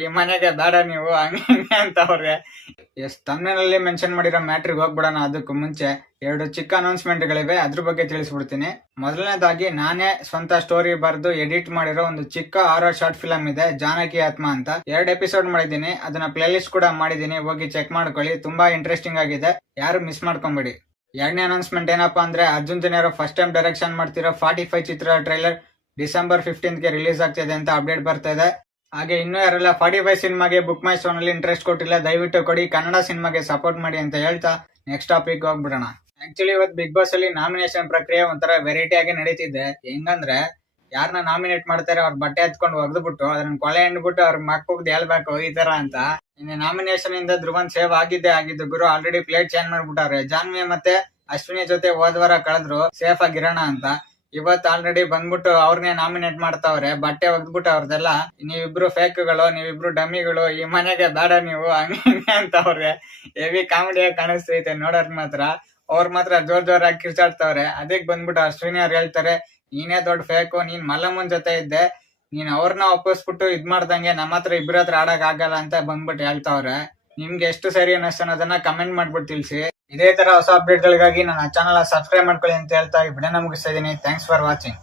ಈ ಮನೆಗೆ ಬೇಡ ನೀವು ಹಂಗೆ ಅಂತ ಅವ್ರೆ. ತಮ್ಮನಲ್ಲಿ ಮೆನ್ಷನ್ ಮಾಡಿರೋ ಮ್ಯಾಟ್ರಿಗೆ ಹೋಗ್ಬಿಡೋಣ. ಅದಕ್ಕೂ ಮುಂಚೆ 2 ಚಿಕ್ಕ ಅನೌನ್ಸ್ಮೆಂಟ್ ಗಳಿವೆ, ಅದ್ರ ಬಗ್ಗೆ ತಿಳಿಸ್ಬಿಡ್ತೀನಿ. ಮೊದಲನೇದಾಗಿ ನಾನೇ ಸ್ವಂತ ಸ್ಟೋರಿ ಬರೆದು ಎಡಿಟ್ ಮಾಡಿರೋ ಒಂದು ಚಿಕ್ಕ ಹಾರರ್ ಶಾರ್ಟ್ ಫಿಲಂ ಇದೆ, ಜಾನಕಿ ಆತ್ಮ ಅಂತ. 2 ಎಪಿಸೋಡ್ ಮಾಡಿದೀನಿ, ಅದನ್ನ ಪ್ಲೇ ಲಿಸ್ಟ್ ಕೂಡ ಮಾಡಿದೀನಿ, ಹೋಗಿ ಚೆಕ್ ಮಾಡ್ಕೊಳ್ಳಿ. ತುಂಬಾ ಇಂಟ್ರೆಸ್ಟಿಂಗ್ ಆಗಿದೆ, ಯಾರು ಮಿಸ್ ಮಾಡ್ಕೊಂಬಿಡಿ. 2ನೇ ಅನೌನ್ಸ್ಮೆಂಟ್ ಏನಪ್ಪಾ ಅಂದ್ರೆ, ಅರ್ಜುನ್ ಜನ್ಯಾರು ಫಸ್ಟ್ ಟೈಮ್ ಡೈರೆಕ್ಷನ್ ಮಾಡ್ತಿರೋ 45 ಚಿತ್ರ ಟ್ರೈಲರ್ ಡಿಸೆಂಬರ್ 15ಗೆ ರಿಲೀಸ್ ಆಗ್ತಿದೆ ಅಂತ ಅಪ್ಡೇಟ್ ಬರ್ತಾ ಇದೆ. ಹಾಗೆ ಇನ್ನೂ ಯಾರೆಲ್ಲ 45 ಸಿನಿಮಾಗೆ ಬುಕ್ ಮೈ ಶೋ ನಲ್ಲಿ ಇಂಟ್ರೆಸ್ಟ್ ಕೊಟ್ಟಿಲ್ಲ, ದಯವಿಟ್ಟು ಕೊಡಿ, ಕನ್ನಡ ಸಿನಿಮಾಗೆ ಸಪೋರ್ಟ್ ಮಾಡಿ ಅಂತ ಹೇಳ್ತಾ ನೆಕ್ಸ್ಟ್ ಟಾಪಿಕ್ ಹೋಗ್ಬಿಡೋಣ. ಆಕ್ಚುಲಿ ಇವತ್ತು ಬಿಗ್ ಬಾಸ್ ಅಲ್ಲಿ ನಾಮಿನೇಷನ್ ಪ್ರಕ್ರಿಯೆ ಒಂಥರ ವೆರೈಟಿ ಆಗಿ ನಡೀತಿದೆ. ಹೆಂಗಂದ್ರೆ, ಯಾರನ್ನ ನಾಮಿನೇಟ್ ಮಾಡ್ತಾರೆ ಅವ್ರ ಬಟ್ಟೆ ಹತ್ಕೊಂಡು ಒಗ್ದ್ಬಿಟ್ಟು ಅದನ್ನ ಕೊಳೆ ಹಿಂಡ್ಬಿಟ್ಟು ಅವ್ರ ಮಕ್ಕಳು ಹೇಳ್ಬೇಕು ಈ ತರ ಅಂತ. ಇನ್ನು ನಾಮಿನೇಷನ್ ಇಂದ ಧ್ರುವನ್ ಸೇವ್ ಆಗಿದ್ದು ಗುರು ಆಲ್ರೆಡಿ ಪ್ಲೇಟ್ ಚೇಂಜ್ ಮಾಡ್ಬಿಟ್ಟಾರೆ. ಜಾನ್ವಿ ಮತ್ತೆ ಅಶ್ವಿನಿ ಜೊತೆ ಹೋದ್ವಾರ ಕಳೆದ್ರು ಸೇಫ್ ಆಗಿರೋಣ ಅಂತ. ಇವತ್ತು ಆಲ್ರೆಡಿ ಬಂದ್ಬಿಟ್ಟು ಅವ್ರನ್ನೇ ನಾಮಿನೇಟ್ ಮಾಡ್ತಾವ್ರೆ, ಬಟ್ಟೆ ಒಗ್ದ್ಬಿಟ್ಟು ಅವ್ರದೆಲ್ಲ. ನೀವಿಬ್ರು ಫೇಕ್ಗಳು, ನೀವಿಬ್ರು ಡಮ್ಮಿಗಳು, ಈ ಮನೆಗೆ ಬೇಡ ನೀವು ಹಂಗೆ ಅಂತ ಅವ್ರೆ. ಹೆವಿ ಕಾಮಿಡಿಯಾಗಿ ಕಾಣಿಸ್ತೈತೆ ನೋಡೋರ್ ಮಾತ್ರ. ಅವ್ರ ಮಾತ್ರ ಜೋರಾಗಿ ಕಿರ್ಚಾಡ್ತಾವ್ರೆ. ಅದಕ್ಕೆ ಬಂದ್ಬಿಟ್ಟು ಅಶ್ವಿನಿ ಅವ್ರು ಹೇಳ್ತಾರೆ, ನೀನೇ ದೊಡ್ಡ ಫೇಕು, ನೀನ್ ಮಲ್ಲಮ್ಮನ್ ಜೊತೆ ಇದ್ದೆ, ನೀನ್ ಅವ್ರನ್ನ ಒಪ್ಪಿಸ್ಬಿಟ್ಟು ಇದ್ ಮಾಡ್ದಂಗೆ ನಮ್ಮ ಹತ್ರ ಇಬ್ರ ಹತ್ರ ಆಡಕ್ ಆಗಲ್ಲ ಅಂತ ಬಂದ್ಬಿಟ್ಟು ಹೇಳ್ತಾವ್ರೆ. ನಿಮ್ಗೆ ಎಷ್ಟು ಸರಿ ಅನ್ನೋದನ್ನ ಕಮೆಂಟ್ ಮಾಡ್ಬಿಟ್ಟು ತಿಳಿಸಿ. ಇದೇ ತರ ಹೊಸ ಅಪ್ಡೇಟ್ ಗಳಿಗಾಗಿ ನನ್ನ ಚಾನಲ್ ಸಬ್ಸ್ಕ್ರೈಬ್ ಮಾಡ್ಕೊಳ್ಳಿ ಅಂತ ಹೇಳ್ತಾ ಈ ವಿಡಿಯೋನ ಮುಗಿಸ್ತಾ ಇದೀನಿ. Thanks for watching.